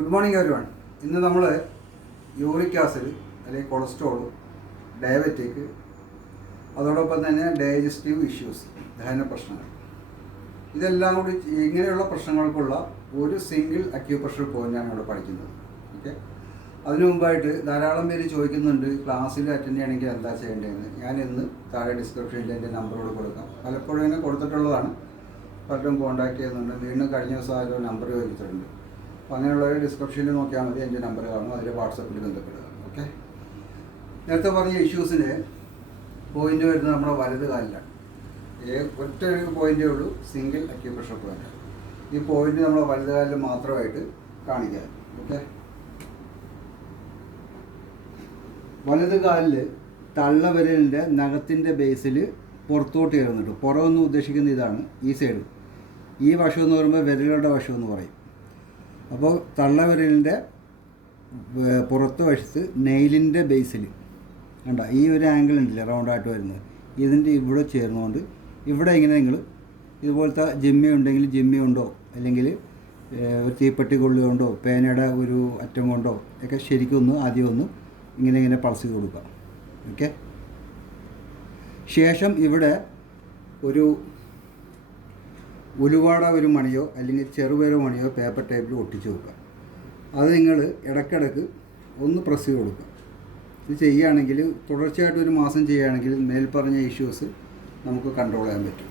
Good morning everyone. ഇന്ന് നമ്മൾ uric acid അല്ലെങ്കിൽ കൊളസ്ട്രോൾ, ഡയബറ്റിക്, അതോടൊപ്പം തന്നെ ഡൈജസ്റ്റീവ് ഇഷ്യൂസ്, ദഹന പ്രശ്നങ്ങൾ, ഇതെല്ലാം കൂടി ഇങ്ങനെയുള്ള പ്രശ്നങ്ങൾക്കുള്ള ഒരു സിംഗിൾ അക്യൂപ്രഷർ പോയിൻ്റാണ് ഇവിടെ പഠിക്കുന്നത്. ഓക്കെ, അതിനു മുമ്പായിട്ട് ധാരാളം പേര് ചോദിക്കുന്നുണ്ട് ക്ലാസ്സിൽ അറ്റൻഡ് ചെയ്യണമെങ്കിൽ എന്താ ചെയ്യേണ്ടതെന്ന്. ഞാൻ ഇന്ന് താഴെ ഡിസ്ക്രിപ്ഷനിൽ എൻ്റെ നമ്പറോട് കൊടുക്കാം. പലപ്പോഴും ഇങ്ങനെ കൊടുത്തിട്ടുള്ളതാണ്, പലരും കോൺടാക്ട് ചെയ്യുന്നുണ്ട്. വീണ്ടും കഴിഞ്ഞ ദിവസം ആരോ നമ്പർ ചോദിച്ചിട്ടുണ്ട്. അപ്പോൾ അങ്ങനെയുള്ളവർ ഡിസ്ക്രിപ്ഷനിൽ നോക്കിയാൽ മതി, എൻ്റെ നമ്പർ കാണും, അതിൽ വാട്സപ്പിൽ ബന്ധപ്പെടുക. ഓക്കെ, നേരത്തെ പറഞ്ഞ ഇഷ്യൂസിന് പോയിൻ്റ് വരുന്നത് നമ്മുടെ വലത് കാലിലാണ്. ഒറ്റ ഒരു പോയിൻ്റേ ഉള്ളൂ, സിംഗിൾ അക്യൂപ്രഷർ പോയിൻ്റ്. ഈ പോയിൻ്റ് നമ്മൾ വലത് കാലിൽ മാത്രമായിട്ട് കാണിക്കാം. ഓക്കെ, വലത് കാലിൽ തള്ളവിരലിൻ്റെ നഖത്തിൻ്റെ ബേസിൽ പുറത്തോട്ട് കയറുന്നുണ്ട്. പുറമെന്ന് ഉദ്ദേശിക്കുന്ന ഇതാണ്, ഈ സൈഡ്. ഈ വശം എന്ന് പറയുമ്പോൾ വിരലുകളുടെ വശം എന്ന് പറയും. അപ്പോൾ തള്ളവിരലിൻ്റെ പുറത്തെ വശത്ത് നെയിലിൻ്റെ ബേസിൽ കണ്ട ഈ ഒരു ആംഗിൾ ഉണ്ടല്ലേ, റൗണ്ടായിട്ട് വരുന്നത്, ഇതിൻ്റെ ഇവിടെ ചേർന്നുകൊണ്ട് ഇവിടെ ഇങ്ങനെ നിങ്ങൾ ഇതുപോലത്തെ ജിമ്മി ഉണ്ടെങ്കിൽ ജിമ്മി കൊണ്ടോ അല്ലെങ്കിൽ ഒരു തീപ്പെട്ടി കൊള്ളി കൊണ്ടോ പേനയുടെ ഒരു അറ്റം കൊണ്ടോ ഒക്കെ ശരിക്കും ഒന്ന് ആദ്യം ഒന്ന് ഇങ്ങനെ പൾസ് ചെയ്ത് കൊടുക്കുക. ഓക്കെ, ശേഷം ഇവിടെ ഒരു ഉലുവാട ഒരു മണിയോ അല്ലെങ്കിൽ ചെറുപയർ മണിയോ പേപ്പർ ടൈപ്പിൽ ഒട്ടിച്ച് വെക്കുക. അത് നിങ്ങൾ ഇടയ്ക്കിടയ്ക്ക് ഒന്ന് പ്രസ് ചെയ്ത് കൊടുക്കുക. ഇത് ചെയ്യുകയാണെങ്കിൽ, തുടർച്ചയായിട്ട് ഒരു മാസം ചെയ്യുകയാണെങ്കിൽ മേൽപ്പറഞ്ഞ ഇഷ്യൂസ് നമുക്ക് കൺട്രോൾ ചെയ്യാൻ പറ്റും.